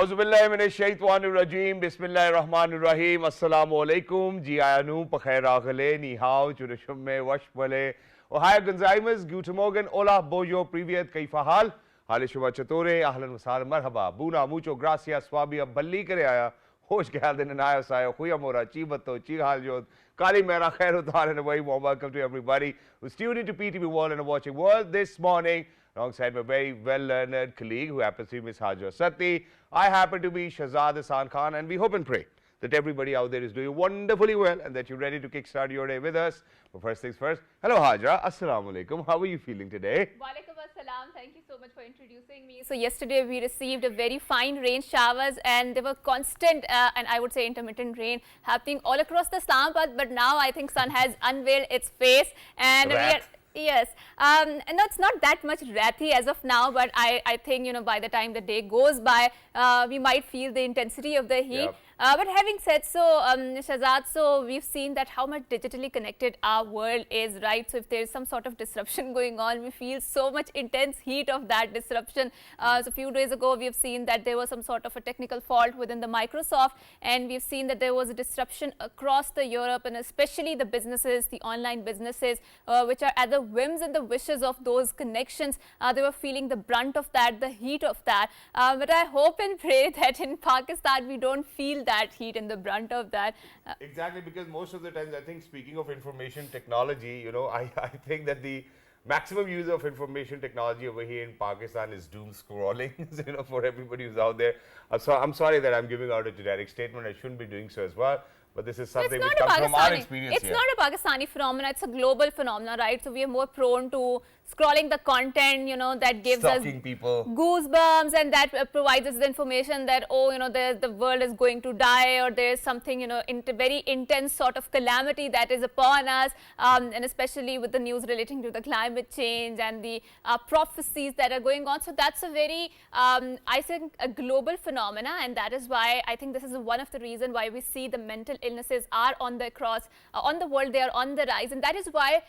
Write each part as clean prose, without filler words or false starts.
Auzubillahiminash-shaytanir-rajeem. Bismillahir-rahmanir-rahim. Assalamualaikum. Ji ayanu pakhair agale. Ni hao. Chudashumme washbale. Ohio Gonzaimas. Guten Morgen. Hola. Bojo. Privyet. Kaifa hal? Hale shuma chatore. Ahlan wasal. Marhaba. Buna. Mucho. Gracias. Swabi. Balli kare aya. Hosh gal din naya sayo. Khuya mora. Chi bato. Chi hal jod. Kali mera khair utar. And a very warm welcome to everybody who's tuned into PTV World and watching World this morning. Alongside my very well-learned colleague who happens to be Ms. Hajar Sati. I happen to be Shahzad Hasan Khan, and we hope and pray that everybody out there is doing wonderfully well and that you're ready to kickstart your day with us. But first things first, hello Hajra, Assalamu Alaikum. How are you feeling today? Walaikum Assalam. Thank you so much for introducing me. So yesterday we received a very fine rain showers and there were constant and I would say intermittent rain happening all across the Islamabad, but now I think sun has unveiled its face and we are... Yes, no, it's not that much wrathy as of now, but I think, you know, by the time the day goes by, we might feel the intensity of the heat. Yep. But having said so, Shahzad, so we've seen that how much digitally connected our world is, right? So if there's some sort of disruption going on, we feel so much intense heat of that disruption. So a few days ago, we've seen that there was some sort of a technical fault within the Microsoft, and we've seen that there was a disruption across the Europe, and especially the businesses, the online businesses, which are at the whims and the wishes of those connections. They were feeling the brunt of that, the heat of that. But I hope and pray that in Pakistan, we don't feel that heat and the brunt of that. Exactly, because most of the times, I think, speaking of information technology, you know, I think that the maximum use of information technology over here in Pakistan is doom scrolling, you know, for everybody who's out there. I'm sorry that I'm giving out a generic statement. I shouldn't be doing so as well. But this is something which comes from our experience. It's not a Pakistani phenomenon, it's a global phenomenon, right? So we are more prone to scrolling the content, you know, that gives us goosebumps and that provides us the information that, oh, you know, the world is going to die or there is something, you know, very intense sort of calamity that is upon us. And especially with the news relating to the climate change and the prophecies that are going on. So that's a very, I think, a global phenomena, and that is why I think this is one of the reasons why we see the mental illnesses are on the world, they are on the rise, and that is why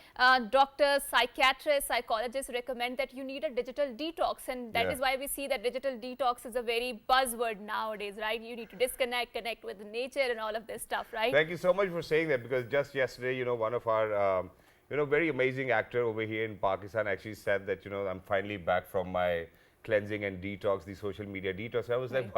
doctors, psychiatrists, psychologists recommend that you need a digital detox, and that is why we see that digital detox is a very buzzword nowadays, right? You need to disconnect, connect with nature and all of this stuff, right? Thank you so much for saying that, because just yesterday, you know, one of our, you know, very amazing actor over here in Pakistan actually said that, you know, I'm finally back from my cleansing and detox, the social media detox. I was like,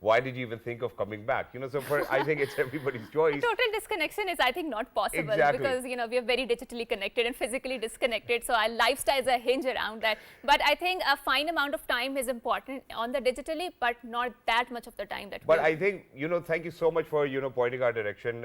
why did you even think of coming back? You know, so I think it's everybody's choice. Total disconnection is, I think, not possible because, you know, we are very digitally connected and physically disconnected. So our lifestyles are hinged around that. But I think a fine amount of time is important on the digitally, but not that much of the time that. But I think, you know, thank you so much for, you know, pointing our direction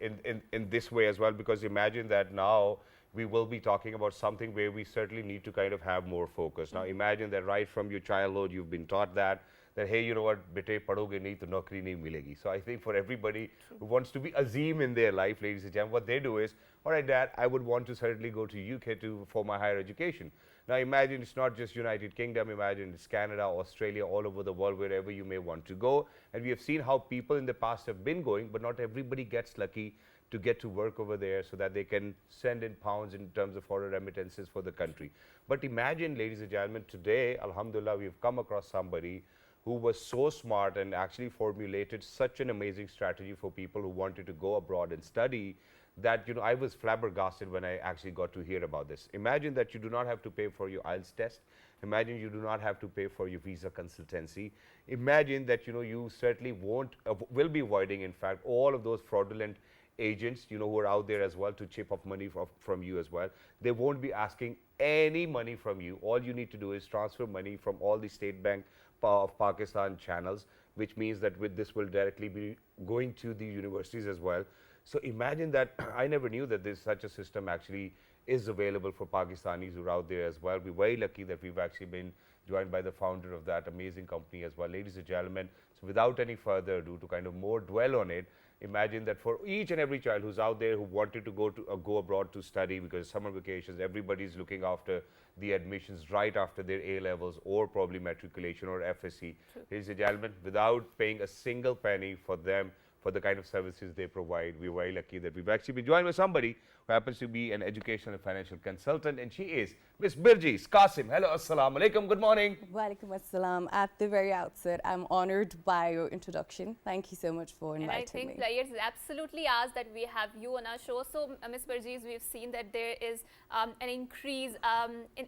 in this way as well, because imagine that now we will be talking about something where we certainly need to kind of have more focus. Now, imagine that right from your childhood, you've been taught that, hey, you know what, bete padhoge nahi to naukri nahi milegi. So I think for everybody who wants to be Azim in their life, ladies and gentlemen, what they do is, all right, Dad, I would want to certainly go to UK for my higher education. Now, imagine it's not just United Kingdom, imagine it's Canada, Australia, all over the world, wherever you may want to go. And we have seen how people in the past have been going, but not everybody gets lucky to get to work over there so that they can send in pounds in terms of foreign remittances for the country. But imagine, ladies and gentlemen, today, alhamdulillah, we've come across somebody who was so smart and actually formulated such an amazing strategy for people who wanted to go abroad and study that, you know, I was flabbergasted when I actually got to hear about this. Imagine that you do not have to pay for your IELTS test. Imagine you do not have to pay for your visa consultancy. Imagine that, you know, you certainly will be avoiding, in fact, all of those fraudulent agents, you know, who are out there as well to chip off money from you as well. They won't be asking any money from you. All you need to do is transfer money from all the State Bank of Pakistan channels, which means that with this will directly be going to the universities as well. So imagine that. I never knew that there's such a system actually is available for Pakistanis who are out there as well. We're very lucky that we've actually been joined by the founder of that amazing company as well. Ladies and gentlemen, so without any further ado, to kind of more dwell on it, imagine that for each and every child who's out there who wanted to go abroad to study, because summer vacations, everybody's looking after the admissions right after their A-levels or probably matriculation or FSC. Ladies and gentlemen, without paying a single penny for them, for the kind of services they provide. We're very lucky that we've actually been joined by somebody who happens to be an educational and financial consultant, and she is Miss Birjis Qasim. Hello, assalamu alaikum, good morning. Walaikum assalam. At the very outset, I'm honored by your introduction. Thank you so much for inviting me. And I think players absolutely asked that we have you on our show. So, Ms. Birjis, we've seen that there is an increase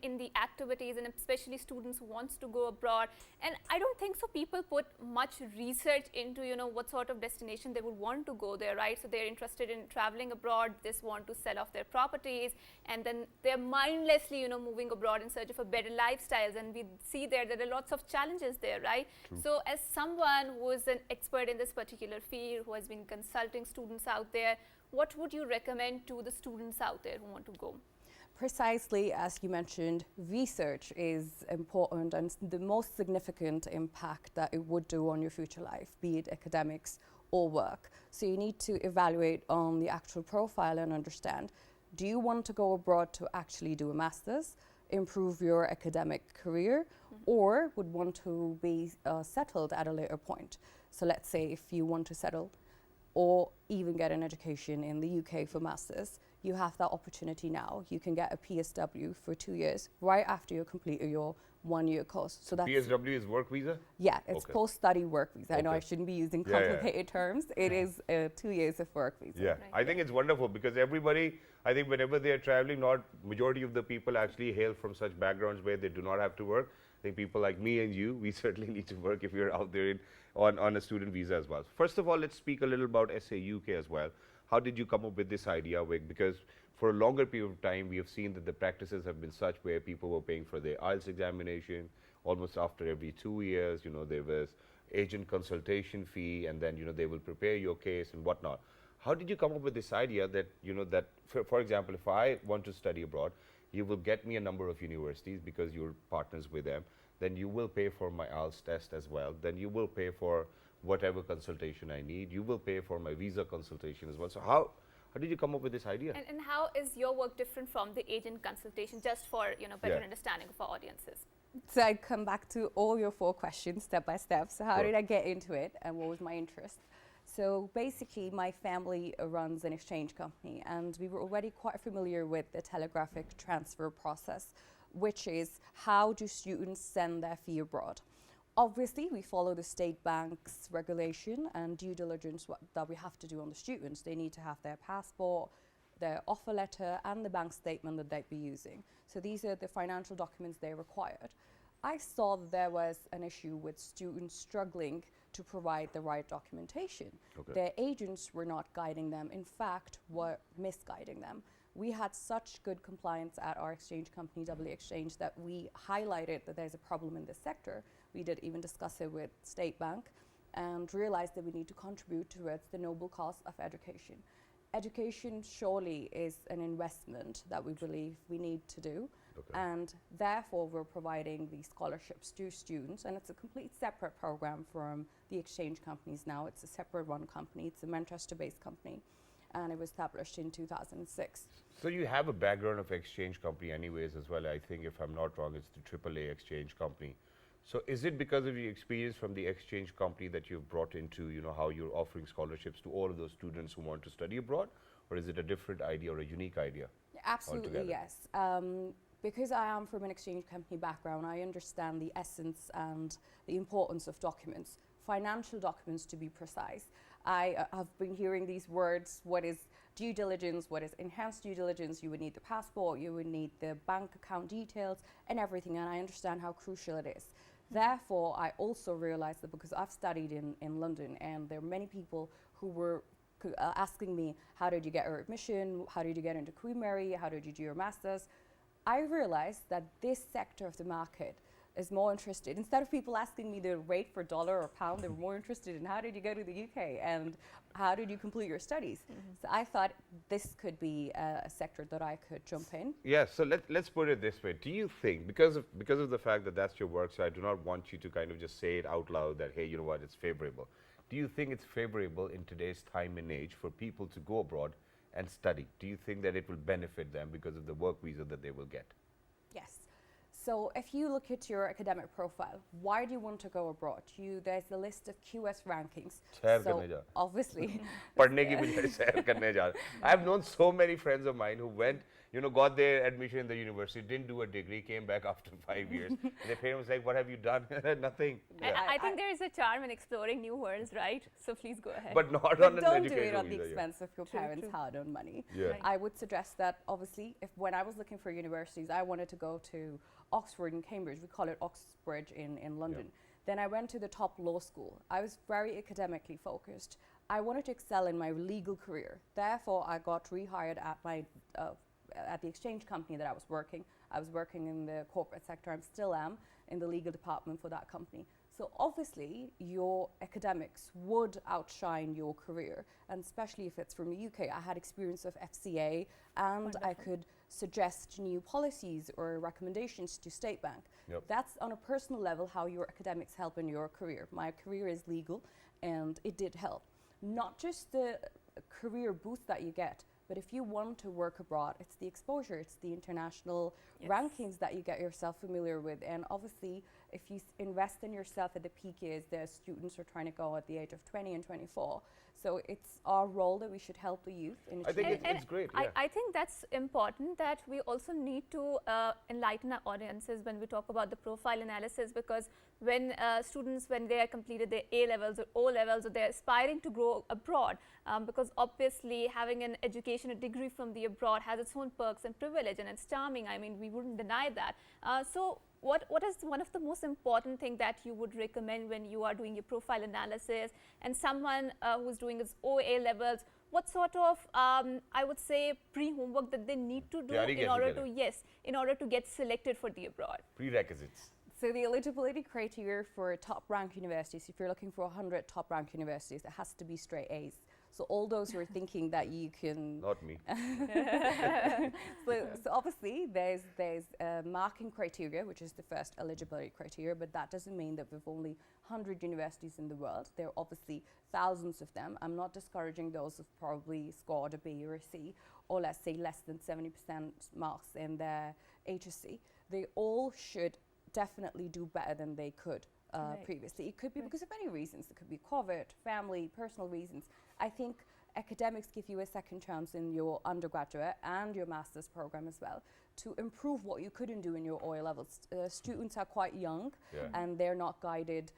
in the activities, and especially students who wants to go abroad. And I don't think so people put much research into, you know, what sort of destination they would want to go there, right? So they're interested in traveling abroad, just want to sell off their properties, and then they're mindlessly, you know, moving abroad in search of a better lifestyles. And we see there are lots of challenges there, right? True. So as someone who is an expert in this particular field, who has been consulting students out there, what would you recommend to the students out there who want to go? Precisely as you mentioned, research is important and the most significant impact that it would do on your future life, be it academics or work. So you need to evaluate on the actual profile and understand, do you want to go abroad to actually do a master's, improve your academic career, or would want to be settled at a later point? So let's say if you want to settle or even get an education in the UK for masters, you have that opportunity now. You can get a PSW for 2 years right after you complete your 1 year course. So that's PSW is work visa? yeah, it's Okay. post-study work visa. I know I Okay. shouldn't be using Yeah, yeah. complicated terms. It is 2 years of work visa. Yeah, Right. I think it's wonderful because everybody, I think whenever they're traveling, not majority of the people actually hail from such backgrounds where they do not have to work. I think people like me and you, we certainly need to work if you're out there on a student visa as well. First of all, let's speak a little about SA UK as well. How did you come up with this idea, Vic? Because for a longer period of time, we have seen that the practices have been such where people were paying for their IELTS examination almost after every 2 years. You know, there was agent consultation fee, and then, you know, they will prepare your case and whatnot. How did you come up with this idea that, you know, that, for example, if I want to study abroad, you will get me a number of universities because you're partners with them, then you will pay for my IELTS test as well, then you will pay for whatever consultation I need, you will pay for my visa consultation as well. So how did you come up with this idea? And how is your work different from the agent consultation, just for, you know, better Yeah. understanding of our audiences? So I'd come back to all your 4 questions step by step. So how Sure. did I get into it and what was my interest? So basically my family runs an exchange company and we were already quite familiar with the telegraphic transfer process, which is how do students send their fee abroad? Obviously, we follow the state bank's regulation and due diligence that we have to do on the students. They need to have their passport, their offer letter, and the bank statement that they'd be using. So these are the financial documents they required. I saw that there was an issue with students struggling to provide the right documentation. Okay. Their agents were not guiding them, in fact, were misguiding them. We had such good compliance at our exchange company, W Exchange, that we highlighted that there's a problem in this sector. We did even discuss it with State Bank and realized that we need to contribute towards the noble cause of education. Education surely is an investment that we believe we need to do, Okay. and therefore we're providing these scholarships to students, and it's a complete separate program from the exchange companies now. It's a separate one company. It's a Manchester-based company, and it was established in 2006. So you have a background of exchange company anyways as well. I think if I'm not wrong, it's the AAA exchange company. So is it because of your experience from the exchange company that you've brought into, you know, how you're offering scholarships to all of those students who want to study abroad? Or is it a different idea or a unique idea? Absolutely, altogether? yes. Because I am from an exchange company background, I understand the essence and the importance of documents, financial documents to be precise. I have been hearing these words, what is due diligence, what is enhanced due diligence, you would need the passport, you would need the bank account details and everything, and I understand how crucial it is. Therefore, I also realized that because I've studied in London and there are many people who were asking me, how did you get your admission, how did you get into Queen Mary, how did you do your master's? I realized that this sector of the market is more interested, instead of people asking me the rate for dollar or pound, they were more interested in how did you go to the UK and how did you complete your studies? So I thought this could be a sector that I could jump in. Yes, so let's put it this way. Do you think, because of the fact that that's your work, so I do not want you to kind of just say it out loud that, hey, you know what, it's favorable. Do you think it's favorable in today's time and age for people to go abroad and study? Do you think that it will benefit them because of the work visa that they will get? Yes. So if you look at your academic profile, why do you want to go abroad? There's a list of QS rankings. सैर So करने जा। obviously, पढ़ने की बजाय सैर करने जा। I have known so many friends of mine who went, got their admission in the university, didn't do a degree, came back after 5 years. And their parents was like, "What have you done?" Nothing. Yeah. I think there is a charm in exploring new worlds, right? So please go ahead. But not but on an don't do it educational at the visa, yeah. expense of your True, parents' true. hard-earned money. Yeah. Right. I would suggest that obviously, if when I was looking for universities, I wanted to go to Oxford and Cambridge. We call it Oxbridge in London. Then I went to the top law school. I was very academically focused. I wanted to excel in my legal career. Therefore, I got rehired at my at the exchange company that I was working. I was working in the corporate sector. I still am in the legal department for that company. So obviously, your academics would outshine your career, and especially if it's from the UK. I had experience of FCA, and I could suggest new policies or recommendations to State Bank. Yep. That's on a personal level how your academics help in your career. My career is legal, and it did help. Not just the career boost that you get, but if you want to work abroad, it's the exposure, it's the international rankings that you get yourself familiar with. And obviously, if you invest in yourself at the peak years, the students are trying to go at the age of 20 and 24. So it's our role that we should help the youth in I think achieving. it's great. Yeah. I think that's important, that we also need to enlighten our audiences when we talk about the profile analysis, because when students, when they are completed their A levels or O levels, or they're aspiring to go abroad, because obviously having an education, a degree from the abroad has its own perks and privilege, and it's charming. I mean, we wouldn't deny that. So what is one of the most important thing that you would recommend when you are doing your profile analysis, and someone who's doing his OA levels, what sort of I would say pre-homework that they need to do in order to in order to get selected for the abroad? Prerequisites. So the eligibility criteria for top ranked universities, if you're looking for 100 top ranked universities, it has to be straight A's. So all those who are thinking that you can Not me. so obviously there's marking criteria, which is the first eligibility criteria, but that doesn't mean that we've only 100 universities in the world. There are obviously thousands of them. I'm not discouraging those who've probably scored a B or a C, or let's say less than 70% marks in their HSC. They all should definitely do better than they could previously. It could be because of many reasons. It could be COVID, family, personal reasons. I think academics give you a second chance in your undergraduate and your master's program as well to improve what you couldn't do in your OA levels. Students are quite young and they're not guided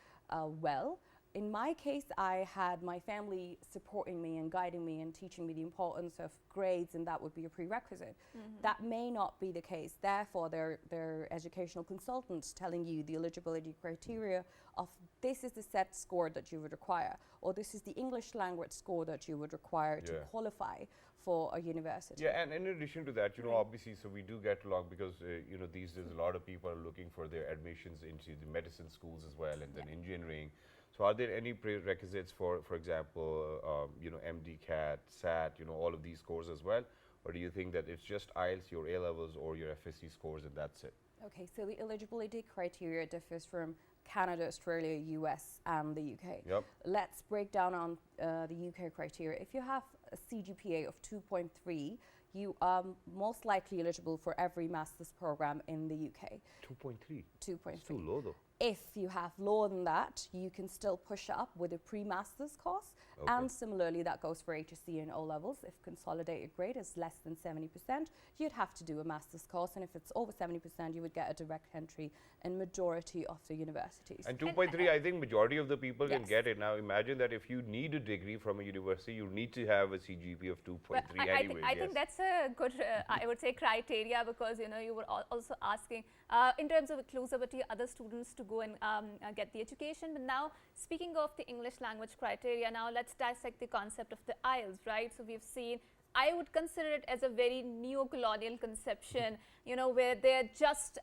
well. In my case, I had my family supporting me and guiding me and teaching me the importance of grades, and that would be a prerequisite. That may not be the case. Therefore, they're educational consultants telling you the eligibility criteria of this is the set score that you would require, or this is the English language score that you would require to qualify for a university. Yeah, and in addition to that, obviously, so we do get along because, these days a lot of people are looking for their admissions into the medicine schools as well, and then engineering. So are there any prerequisites for example, MD, CAT, SAT, all of these scores as well? Or do you think that it's just IELTS, your A levels, or your FSC scores, and that's it? Okay, so the eligibility criteria differs from Canada, Australia, US, and the UK. Yep. Let's break down on the UK criteria. If you have a CGPA of 2.3, you are most likely eligible for every master's program in the UK. 2.3? 2.3. It's too low though. If you have lower than that, you can still push up with a pre-master's course. Okay. And similarly, that goes for HSC and O levels. If consolidated grade is less than 70%, you'd have to do a master's course. And if it's over 70%, you would get a direct entry in majority of the universities. And 2.3, I think majority of the people can Yes. get it. Now imagine that if you need a degree from a university, you need to have a CGP of 2.3 Well, anyway. I think that's a good, I would say, criteria, because you were also asking in terms of inclusivity, other students to go and get the education. But now, speaking of the English language criteria, now let's dissect the concept of the IELTS, right? So we've seen, I would consider it as a very neo-colonial conception, where they're just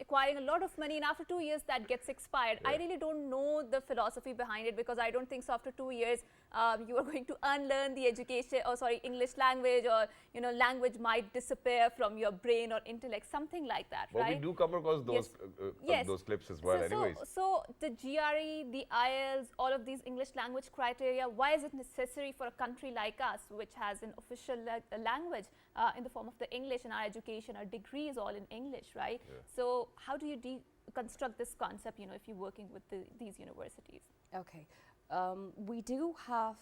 acquiring a lot of money, and after 2 years that gets expired. I really don't know the philosophy behind it, because I don't think so after 2 years you are going to unlearn the education, or sorry, English language, or language might disappear from your brain or intellect, something like that, But right? we do come across those Yes. those clips as well, anyways. So the GRE, the IELTS, all of these English language criteria, why is it necessary for a country like us, which has an official language in the form of the English, and our education, our degree is all in English, right? Yeah. So how do you construct this concept, if you're working with these universities? Okay. We do have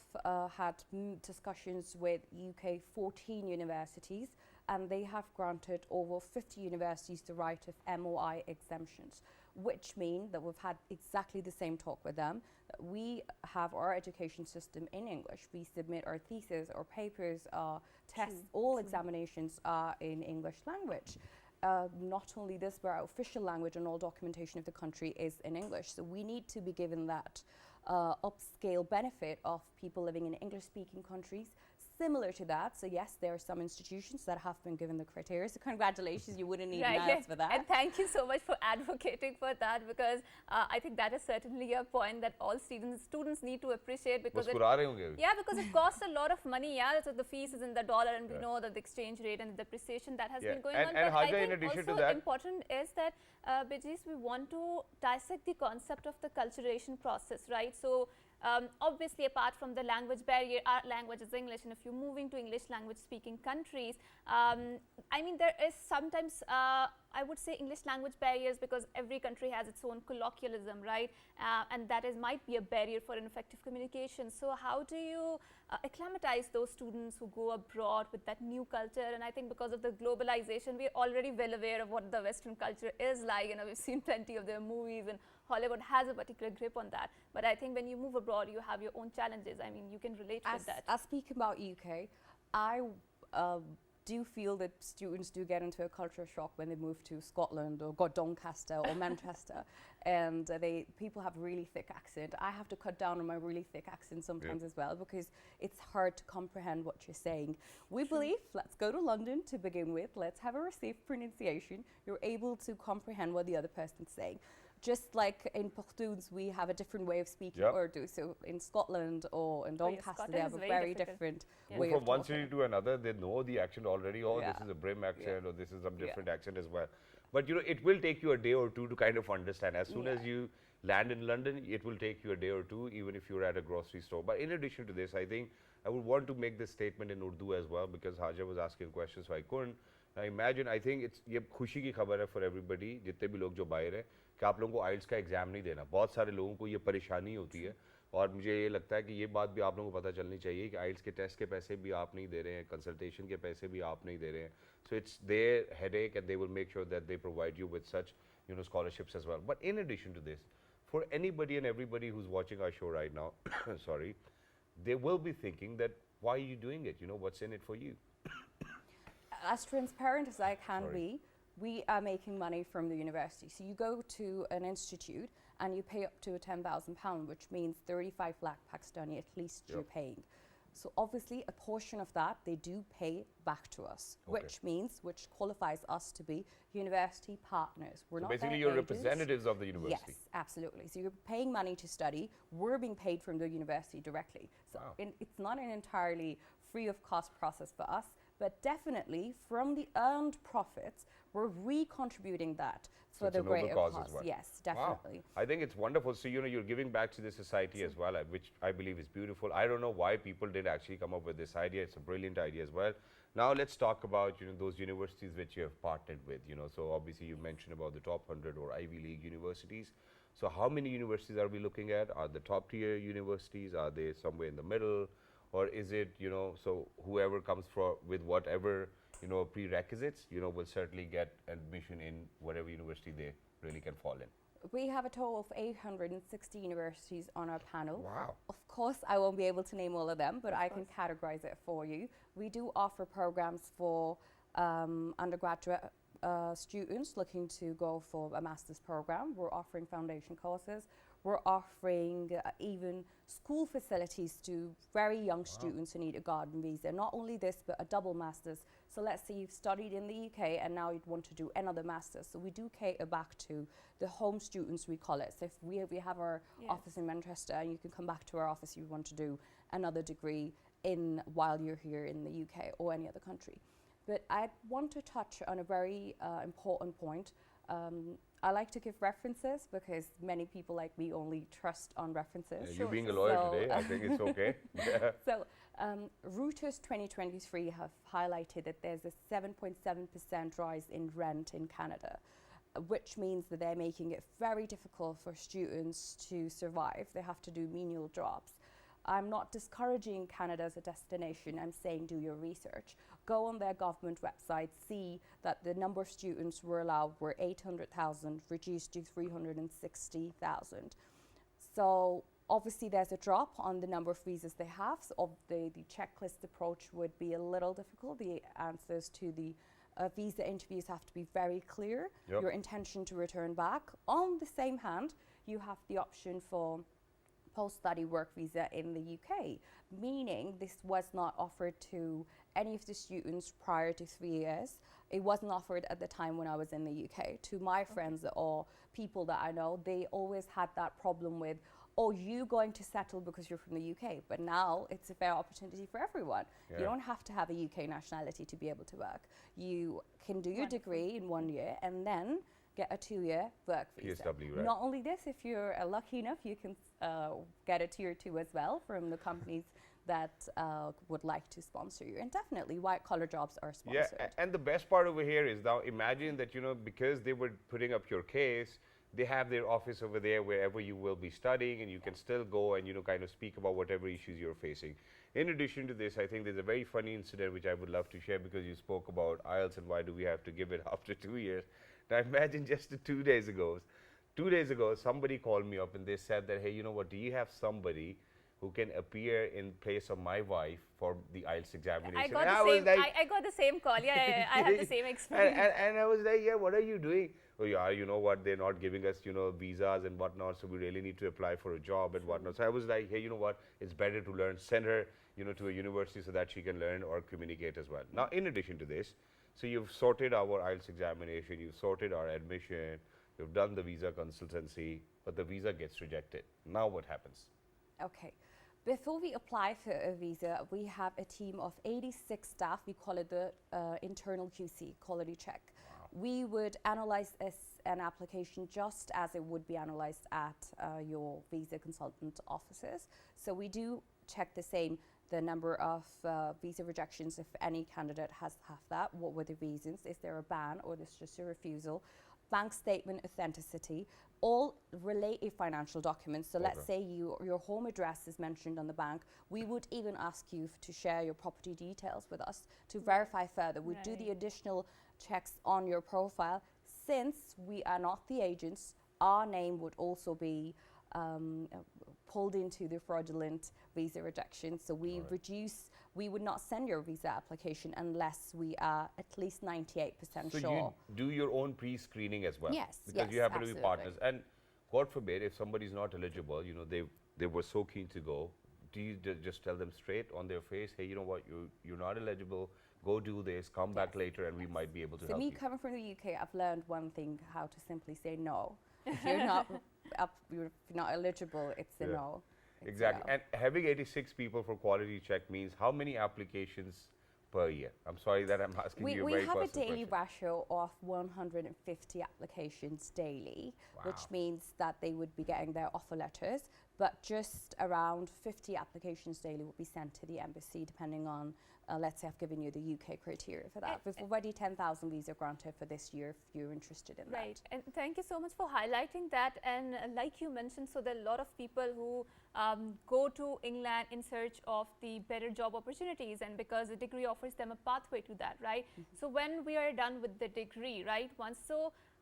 had discussions with UK 14 universities, and they have granted over 50 universities the right of MOI exemptions, which mean that we've had exactly the same talk with them. We have our education system in English. We submit our thesis, our papers, our tests, all examinations are in English language. Not only this, but our official language and all documentation of the country is in English. So we need to be given that upscale benefit of people living in English-speaking countries. Similar to that, so yes, there are some institutions that have been given the criteria. So congratulations, you wouldn't need an IELTS for that. And thank you so much for advocating for that, because I think that is certainly a point that all students need to appreciate, because because it costs a lot of money. Yeah, so the fees is in the dollar, and we know that the exchange rate and the depreciation that has been going on. And but I Haja, think in addition also to that, important is that Bijis, we want to dissect the concept of the culturation process, right? So obviously, apart from the language barrier, our language is English, and if you're moving to English language speaking countries, I mean, there is sometimes, I would say, English language barriers, because every country has its own colloquialism, right? And that might be a barrier for an effective communication. So how do you acclimatize those students who go abroad with that new culture? And I think because of the globalization, we're already well aware of what the Western culture is like. We've seen plenty of their movies, and Hollywood has a particular grip on that. But I think when you move abroad, you have your own challenges. I mean, you can relate with that. As speaking about UK, I do feel that students do get into a culture shock when they move to Scotland or Doncaster or Manchester, and people have really thick accent. I have to cut down on my really thick accent sometimes as well, because it's hard to comprehend what you're saying. We believe, let's go to London to begin with, let's have a received pronunciation. You're able to comprehend what the other person's saying. Just like in Portuguese, we have a different way of speaking Urdu. So in Scotland or in Doncaster, they have a very different way of from one talking. city to another, they know the accent already. Oh, this is a Brim accent, or this is some different accent as well. But it will take you a day or two to kind of understand. As soon as you land in London, it will take you a day or two, even if you're at a grocery store. But in addition to this, I think I would want to make this statement in Urdu as well, because Haja was asking questions, so I couldn't. Now imagine, I think it's ये खुशी की खबर है for everybody, जितने भी लोग जो बाहर हैं, कि आप लोगों को आइल्स का एग्जाम नहीं देना. बहुत सारे लोगों को ये परेशानी होती है, और मुझे ये लगता है कि ये बात भी आप लोगों को पता चलनी चाहिए कि आइल्स के टेस्ट के पैसे भी आप नहीं दे रहे हैं, कंसल्टेशन के पैसे भी आप नहीं दे रहे हैं. So it's their headache, and they will make sure that they provide you with such scholarships as well. But in addition to this, for anybody and everybody who's watching our show right now, sorry, they will be thinking that, why are you doing it? What's in it for you? As transparent as I can be, we are making money from the university. So you go to an institute and you pay up to £10,000, which means 35 lakh Pakistani at least you're paying. So obviously a portion of that they do pay back to us, which qualifies us to be university partners. We're so not basically you're representatives of the university. Yes, absolutely. So you're paying money to study. We're being paid from the university directly. So it's not an entirely free of cost process for us. But definitely, from the earned profits, we're re-contributing that for the greater cause. As well. Yes, definitely. Wow. I think it's wonderful. So, you're giving back to the society as well, which I believe is beautiful. I don't know why people did actually come up with this idea. It's a brilliant idea as well. Now, let's talk about, those universities which you have partnered with, So, obviously, you mentioned about the top 100 or Ivy League universities. So, how many universities are we looking at? Are the top tier universities? Are they somewhere in the middle? Or is it, so whoever comes with whatever, prerequisites, will certainly get admission in whatever university they really can fall in? We have a total of 860 universities on our panel. Wow. Of course, I won't be able to name all of them, but I can categorize it for you. We do offer programs for undergraduate students looking to go for a master's program. We're offering foundation courses. We're offering even school facilities to very young students who need a garden visa. Not only this, but a double master's. So let's say you've studied in the UK and now you'd want to do another master's. So we do cater back to the home students, we call it. So if we have our office in Manchester and you can come back to our office, you want to do another degree while you're here in the UK or any other country. But I want to touch on a very important point. I like to give references because many people like me only trust on references. You being a lawyer today, I think it's okay. So Reuters 2023 have highlighted that there's a 7.7% rise in rent in Canada, which means that they're making it very difficult for students to survive. They have to do menial jobs. I'm not discouraging Canada as a destination. I'm saying do your research. Go on their government website, see that the number of students were allowed were 800,000, reduced to 360,000. So obviously there's a drop on the number of visas they have. So the checklist approach would be a little difficult. The answers to the visa interviews have to be very clear. Yep. Your intention to return back. On the same hand, you have the option for post-study work visa in the UK, meaning this was not offered to any of the students prior to 3 years. It wasn't offered at the time when I was in the UK. To my friends or people that I know, they always had that problem with, oh, you going to settle because you're from the UK. But now it's a fair opportunity for everyone. Yeah. You don't have to have a UK nationality to be able to work. You can do your degree in 1 year and then get a 2-year work visa. PSW, right? Not only this, if you're lucky enough, you can get a tier 2 as well from the companies that would like to sponsor you. And definitely white collar jobs are sponsored. Yeah, and the best part over here is now imagine that, you know, because they were putting up your case, they have their office over there wherever you will be studying, and you can still go and, you know, kind of speak about whatever issues you're facing. In addition to this, I think there's a very funny incident which I would love to share, because you spoke about IELTS and why do we have to give it after 2 years. Now imagine just 2 days ago, somebody called me up and they said that, hey, you know what, do you have somebody who can appear in place of my wife for the IELTS examination? I got the same call. Yeah, I had the same experience. And I was like, yeah, what are you doing? Oh yeah, you know what, they're not giving us, you know, visas and whatnot, so we really need to apply for a job and whatnot. So I was like, hey, you know what, it's better to learn, send her, you know, to a university so that she can learn or communicate as well. Now, in addition to this, so you've sorted our IELTS examination, you've sorted our admission, you've done the visa consultancy, but the visa gets rejected. Now what happens? Okay. Before we apply for a visa, we have a team of 86 staff. We call it the internal QC, quality check. Wow. We would analyze an application just as it would be analyzed at your visa consultant offices. So we do check the number of visa rejections, if any candidate has that. What were the reasons? Is there a ban or is just a refusal? Bank statement authenticity, all related financial documents. So let's say your home address is mentioned on the bank. We would even ask you to share your property details with us to verify further. We'd do the additional checks on your profile. Since we are not the agents, our name would also be pulled into the fraudulent visa rejection. So we would not send your visa application unless we are at least 98% sure. So you do your own pre-screening as well? Yes, because you happen to be partners. And God forbid, if somebody's not eligible, you know, they were so keen to go, do you just tell them straight on their face, hey, you know what, you're not eligible, go do this, come back later, and we might be able to help you? So me coming from the UK, I've learned one thing, how to simply say no. If you're not eligible, it's a no. Exactly. And having 86 people for quality check means how many applications per year? I'm sorry that I'm asking you a very personal question. We have a daily ratio of 150 applications daily, which means that they would be getting their offer letters, but just around 50 applications daily would be sent to the embassy, depending on, let's say I've given you the UK criteria for that. We've already 10,000 visa granted for this year if you're interested in that. Right, and thank you so much for highlighting that. And like you mentioned, so there are a lot of people who go to England in search of the better job opportunities, and because the degree offers them a pathway to that, right? So when we are done with the degree, right,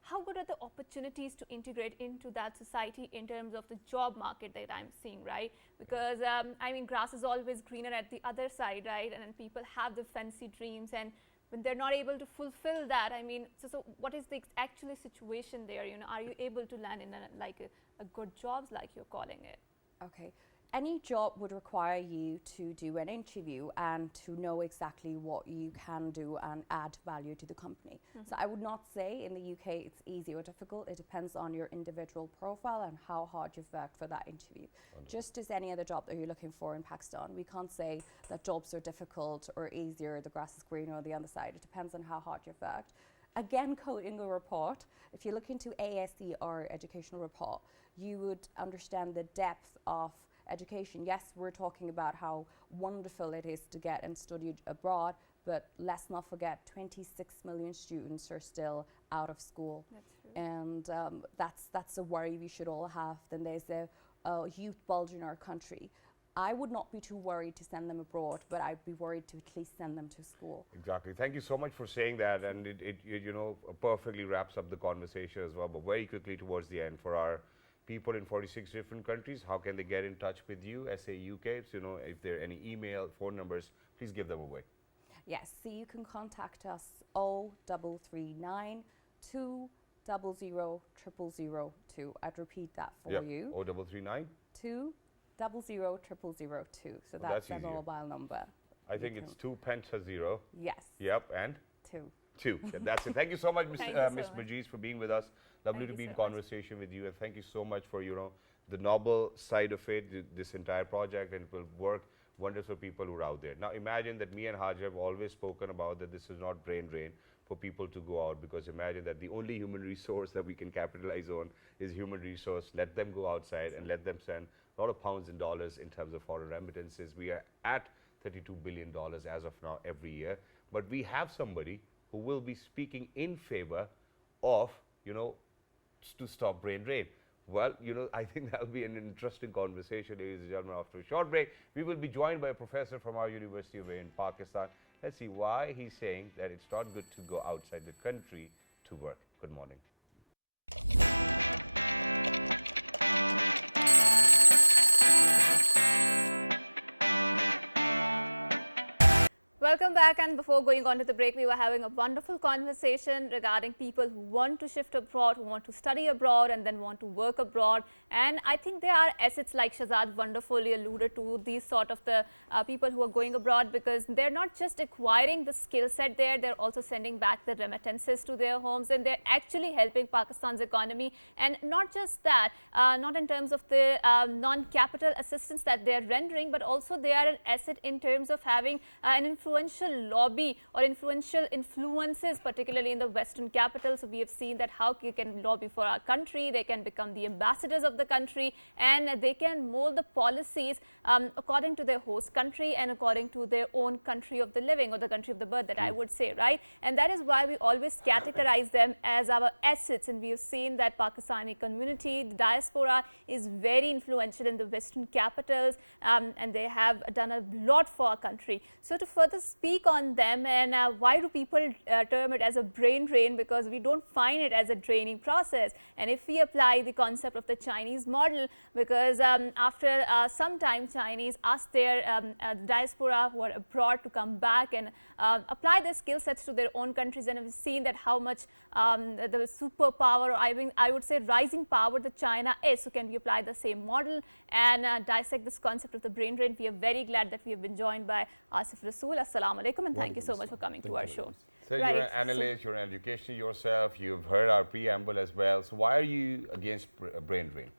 how good are the opportunities to integrate into that society in terms of the job market that I'm seeing, right? Because I mean, grass is always greener at the other side, right? And then people have the fancy dreams, and when they're not able to fulfill that, I mean, so what is the actual situation there? You know, are you able to land in a good jobs like you're calling it? Okay. Any job would require you to do an interview and to know exactly what you can do and add value to the company. So I would not say in the UK it's easy or difficult. It depends on your individual profile and how hard you've worked for that interview. Just as any other job that you're looking for in Pakistan, we can't say that jobs are difficult or easier, the grass is greener on the other side. It depends on how hard you've worked. Again, quoting a report, if you look into ASE or educational report, you would understand the depth of education. Yes, we're talking about how wonderful it is to get and study abroad, but let's not forget 26 million students are still out of school. That's true. And that's a worry we should all have. Then there's a youth bulge in our country. I would not be too worried to send them abroad, but I'd be worried to at least send them to school. Exactly. Thank you so much for saying that, and it you know, perfectly wraps up the conversation as well. But very quickly towards the end, for our people in 46 different countries, how can they get in touch with you, SA UK? So, you know, if there are any email, phone numbers, please give them away. Yes, so you can contact us 0339 200 0002. I'd repeat that for you. 0339? 200 0002. So that's that's the easier. mobile number. I think it's 2 penta 0. Yes. Yep, and 2. 2. Yeah, that's it. Thank you so much, Ms. Thank you so Ms. much. Majeez, for being with us. Lovely Thank to be you in so much. conversation with you, and thank you so much for, you know, the noble side of it, this entire project, and it will work wonders for people who are out there. Now imagine that me and Haj have always spoken about that this is not brain drain for people to go out, because imagine that the only human resource that we can capitalize on is human resource. Let them go outside and let them send a lot of pounds and dollars in terms of foreign remittances. We are at $32 billion as of now every year, but we have somebody who will be speaking in favor of, you know, to stop brain drain. Well, you know, I think that'll be an interesting conversation, ladies and gentlemen. After a short break, we will be joined by a professor from our university over in Pakistan. Let's see why he's saying that it's not good to go outside the country to work. Good morning. Welcome back, and before going on to the break, we were having a wonderful conversation regarding people who want to shift abroad, who want to study abroad and then want to work abroad. And I think there are assets, like Shahzad wonderfully alluded to, these sort of the people who are going abroad, because they're not just acquiring the skill set there, they're also sending back the remittances to their homes, and they're actually helping Pakistan's economy. And not just that, not in terms of the non-capital assistance that they're rendering, but also they are an asset in terms of having an influential lobby or influential influences, particularly in the Western capitals. So we have seen that how they can lobby for our country, they can become the ambassadors of the country, and they can mold the policies according to their host country and according to their own country of the living, or the country of the birth, that I would say, right? And that is why we always categorize them as our assets. And we have seen that Pakistani community, the diaspora, is very influential in the Western capitals, and they have done a lot for our country. So to further speak on them, and why do people term it as a brain drain, because we don't find it as a draining process. And if we apply the concept of the Chinese model, because after some time Chinese ask their diaspora who are abroad to come back and apply their skill sets to their own countries, and we've seen that how much the superpower, or I would say rising power that China is. So can we apply the same model and dissect this concept of the brain drain? We are very glad that we have been joined by Asif Rasool. Assalamu alaikum, and thank you so much for coming to our show. So you're an analyst, you're an education yourself, you've heard our preamble as well. So why are you against brain drain?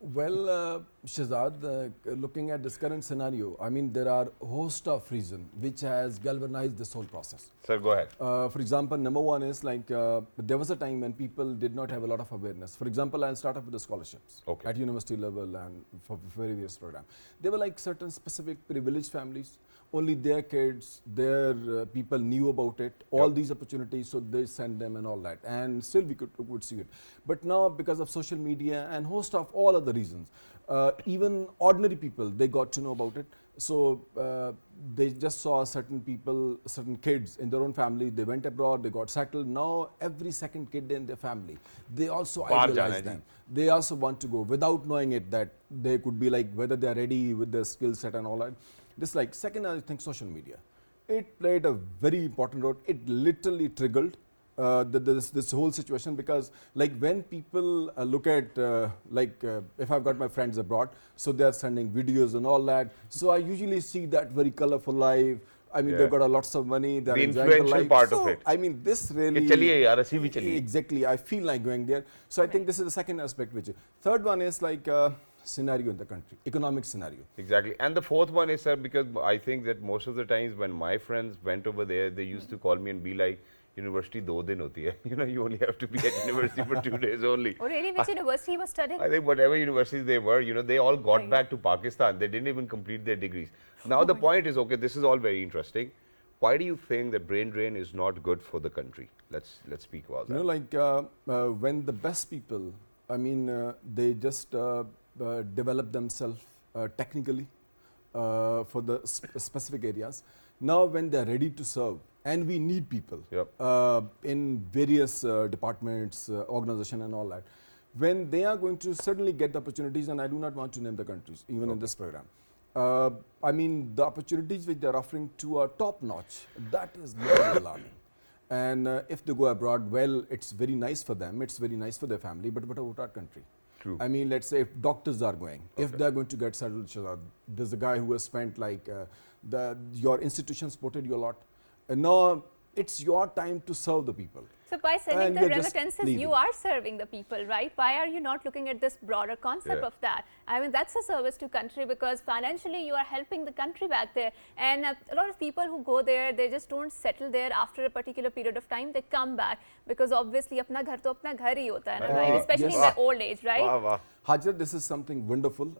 Well, Shahzad, looking at this current scenario, I mean, there are a host of reasons which has galvanized this whole process. Sir, go ahead. For example, number one is like there was a time when people did not have a lot of awareness. For example, I'll start off with the scholarships at university level and for various programs. There were like certain specific privileged families. Only their kids, their people knew about it, all these opportunities, so they sent them and all that. And still we could see it. But now because of social media and host of all other reasons, even ordinary people, they got to know about it. So they just saw certain people, certain kids in their own family, they went abroad, they got settled. Now every second kid in their family, they also idolize them. They also want to go without knowing it, that they could be like, whether they are ready with their skill set and all that. Just like, second, I think social media. It played a very important role. It literally triggered this whole situation, because like when people look at if I've got my friends abroad, so they are sending videos and all that, so I usually see that very colorful life. I mean, they've got a lots of money, they're the enjoying the influential life. part So, of it. I mean, this really exactly, I feel like going there. So I think this is the second aspect. Which third one is like scenario in the country, economic scenario. Exactly. And the fourth one is, sir, because I think that most of the times when my friends went over there, they used to call me and be like, university 2 din hoti hai. You know, you only have to be at university for 2 days only. Oh, really? Which university you were studying? I think whatever universities they were, you know, they all got back to Pakistan. They didn't even complete their degrees. Now the point is, okay, this is all very interesting. Why do you think that brain drain is not good for the country? Let's speak about that. You know, like when the best people, I mean, they just develop themselves technically for the specific areas. Now when they're ready to serve, and we need people in various departments, organization and all that, when they are going to certainly get the opportunities, and I do not want to name the countries even in this program. I mean, the opportunities which they're offering to are top notch. That is really alarming. And if they go abroad, well, it's very nice for them, it's very nice for their family, but what about our country? True. I mean, let's say if doctors are going, if they're going to get settled, there's a guy who has spent like, your institution supported you a lot, and now it's your time to serve the people. So by sending And the we are just remittances, you leaving. are serving the people, right? Why are you not looking at this broader concept of that? I mean, that's a service to country, because financially you are helping the country back there. And a lot of people who go there, they just don't settle there after a particular period of time. They come back because obviously apna ghar to apna ghar hi hota hai na, right? Especially in their old age, right? Wow, wow. Hajar, this is something wonderful,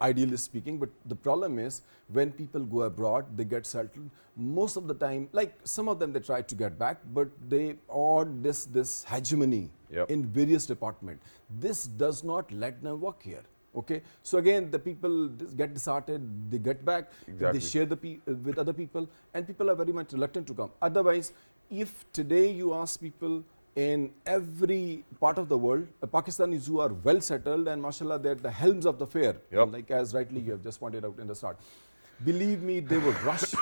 ideally speaking, but the problem is when people go abroad, they get settled. Most of the time, like some of them, they try to get back, but they own this hegemony in various departments. This does not let them work here. Okay, so again, the people get disheartened, they get back, they share with other people, and people are very much reluctant to come. Otherwise, if today you ask people in every part of the world, Pakistanis who are well settled and mashallah, they're at the helms of the fair, like as rightly you have just pointed out in the start, believe me, they would rush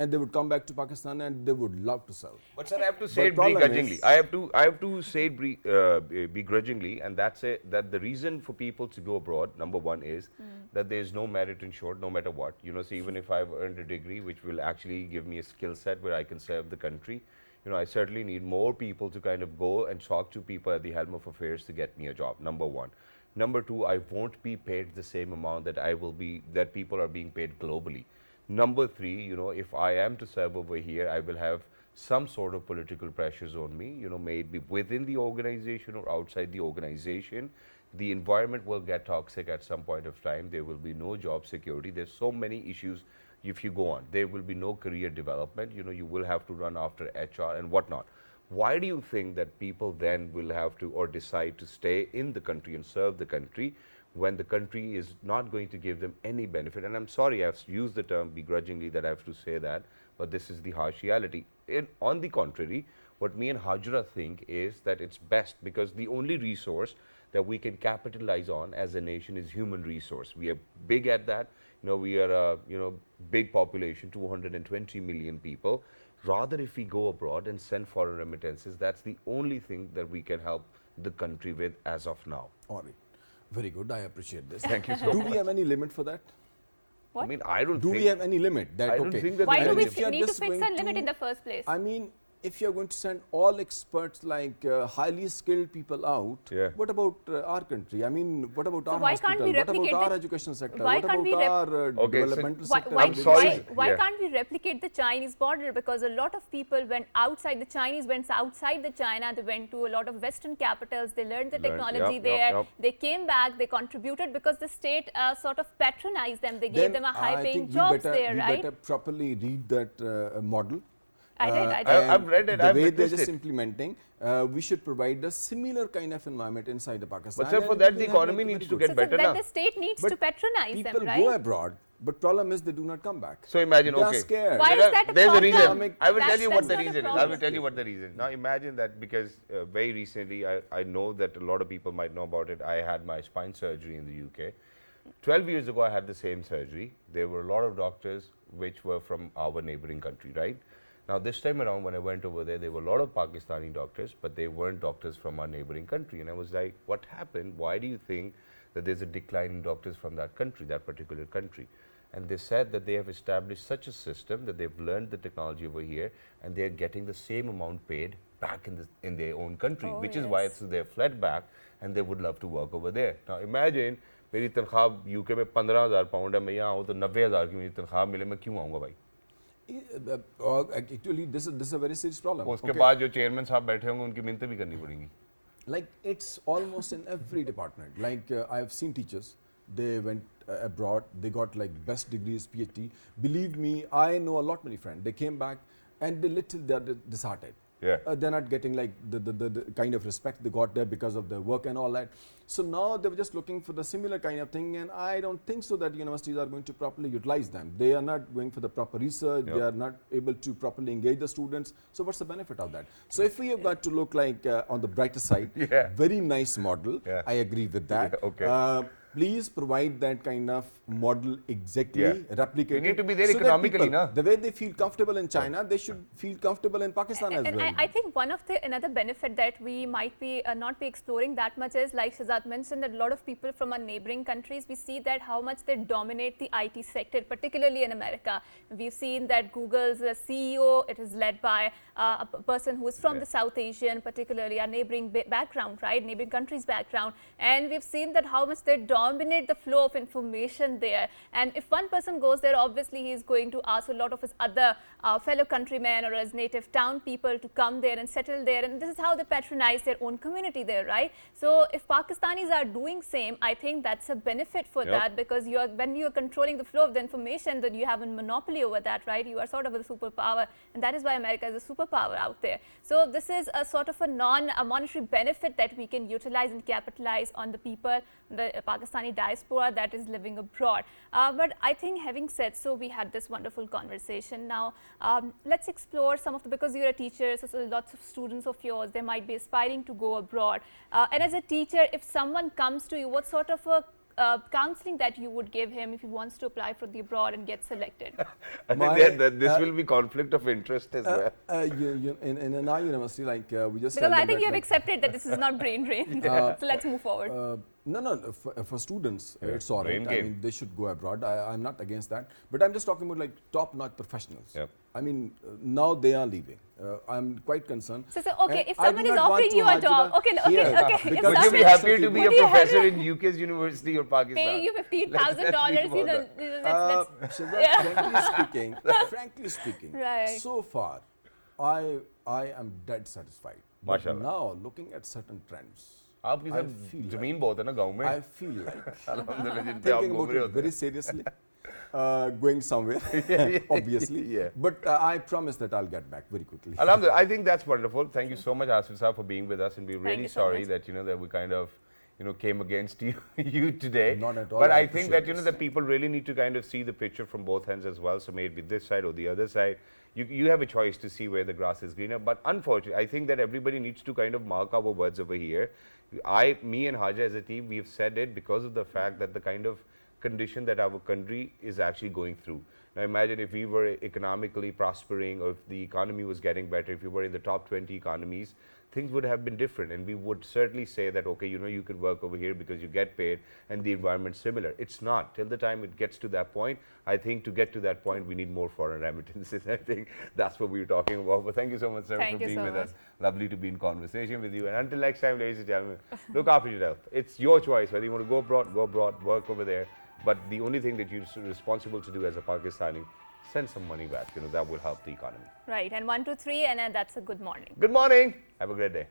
and they would come back to Pakistan and they would love to serve. But sir, I have to say it begrudgingly. I have to say it begrudgingly, and that's it. That the reason for people to go abroad, number one, is that there is no merit in short, no matter what. You know, so even if I've earned a degree, which will actually give me a skill set where I can serve the country, you know, I certainly need more people to kind of go and talk to people at the helm of affairs to get me a job. Number one. Number two, I won't be paid the same amount that people are being paid globally. Number three, you know, if I am to serve over here, I will have some sort of political pressures on me, you know, may it be within the organization or outside the organization. The environment will get toxic at some point of time. There will be no job security. There's so many issues if you go on. There will be no career development. You know, you will have to run after HR and whatnot. Why do you think that people then will have to or decide to stay in the country and serve the country when the country is not going to give them any benefit? And I'm sorry, I've used the term begrudgingly that I have to say that, but this is the harsh reality. On the contrary, what me and Hajra think is that it's best, because the only resource that we can capitalize on as a nation is human resource. We are big at that. You know, we are a big population, 220 million people. Rather, if we go abroad and send foreign remittances, that's the only thing that we can help the country with as of now. All right. Very good. I appreciate this. Thank you so much. Do we have any limit for that? What? I mean, I don't Do think... we have any limit? That, I don't think that... Why do we if you are need to just fix going a limit to- in the first place? I mean, if you're going to send all experts like highly skilled people out, what about our country? I mean, what about our why can't hospital? we What about replicate our the- education sector? why What can't about we our developmental sector? I'm sorry. Why can't we replicate the Chinese border? Because a lot of people went outside, the Chinese went outside the China, they went to a lot of Western capitals, they learned the technology there, they came back, they contributed because the state sort of patronized them, they gave them a high-paying jobs there, right? We better properly read that model. I did. I've read it. The I've way they're witnessed just it. implementing, we should provide a similar kind of environment inside the Pakistan. But sir, for and that we the will have economy very needs to good. get So better then now. the state needs But to patronize people them, right? go abroad But problem is they do not come back. So imagine, they are okay. scared. Why is that a There's a reason. problem? I will tell you what That's the not a reason is. I problem. will tell you what the reason is. Now imagine that because very recently, I know that a lot of people might know about it. I had my spine surgery in the UK. 12 years ago, I had the same surgery. There were a lot of doctors which were from our neighboring country, right? Now this time around, when I went over there were a lot of Pakistani doctors, but they weren't doctors from our neighboring country. And I was like, what happened? Why do you think that there's a decline in doctors from that country, that particular country? And they said that they have established such a system that they've learned the technology over here and they're getting the same amount paid back in their own country, which is why it's they've fled back and they would love to work over there. Now imagine, मेरी तनख्वाह UK में 15,000 pound है, मैं यहाँ आऊँ तो 90,000 की मेरी तनख्वाह मिले, मैं क्यों आऊँगा भाई? Actually, this is a very serious problem. उसके बाद जो चेयरमैन साहब बैठे होंगे उनकी मिन्नतें भी करनी पड़ेंगी. Like it's almost in every department. Like I have seen teachers, they went abroad, they got like best degrees, PhD. Believe me, I know a lot many friends. They came back and they're disheartened. Yeah. They're not getting like the kind of respect they got there because of their work and all that. So now they were just looking for the similar kind of thing, and I don't think so that universities are going to properly utilize them. They are not going for the proper research. They are not able to properly engage the students. So what's the benefit of that? So if we have got to look like on the brighter side, very nice model. I agree with that. Okay. Please provide that kind of model exactly, replicate We need it, to be there so that economically, people, na? the way they feel comfortable in China, they should feel comfortable in Pakistan as well. I think one of another benefit that we might be not be exploring that much is, like Shahzad mentioned, that a lot of people from our neighboring countries, we see that how much they dominate the IT sector, particularly in America. We've seen that Google's CEO, it is led by a person who is from the South Asian, particularly our neighboring background, right, neighboring countries background, and we've seen that how much they dominate the flow of information there. And if one person goes there, obviously he is going to ask a lot of his other fellow countrymen or his native town people to come there and settle there, and this is how they patronize their own community there, right? So if Pakistanis are doing same, I think that's a benefit for that, because when you are controlling the flow of the information, then you have a monopoly over that, right? You are sort of a superpower, and that is why America is a superpower out there. So this is a sort of a non-monetary benefit that we can utilize and capitalize on the people, the Pakistani diaspora that is living abroad. But I think, having said so, we had this wonderful conversation. Now let's explore some of the, because you're a teacher, so lots of students of yours, they might be aspiring to go abroad. And as a teacher, if someone comes to you, what sort of a counseling that you would give him if he wants to apply for the abroad and get selected? I think that this will be conflict of interest as well. In our university, like we just because I think you have accepted that this is not brain drain. So let's move forward. No, for students, it's all right. I mean, they should go abroad. I'm not against that. But I'm just talking about like top-notch professionals. I mean, now they are leaving. I'm quite concerned. So okay, if someone is offering you a job, okay. Would you be happy to be a professor in UK's university or Pakistan? Paying you $15,000, frankly speaking, right. So far, I am dead satisfied. But now, looking at certain trends, आपकी सब ज़मीन बहुत है ना गाँव में. I feel like thinking about it very seriously, going somewhere, obviously. But I promise that I'll get back very quickly. Alhamdulillah, I think that's wonderful. Thank you so much, Asif Saab, for being with us, and we're really sorry that that we kind of came against you today. Not at all. But I think that the people really need to kind of see the picture from both ends as well. So maybe this side or the other side. You have a choice to see where the grass is greener. But unfortunately, I think that everybody needs to kind of mark our words over here. Me and Haja as a team, we've said it because of the fact that the kind of condition that our country is actually going through. Now imagine if we were economically prospering, or if the economy was getting better, if we were in the top 20 economies, things would have been different, and we would certainly say that, okay, you can work over here because you get paid and the environment's similar. It's not. Till the time it gets to that point, I think to get to that point, we need more foreign remittances. I think that's what we were talking about. But thank you so much, sir, for being with us. Lovely to be in conversation with you. And until next time, ladies and gentlemen, look after yourself. It's your choice. Whether you want to go abroad, work over there. But the only thing that you're responsible to do as a Pakistani, send some money back. That will help the economy. Right. And 1, 2, 3, and that's a good morning. Good morning. Have a great day.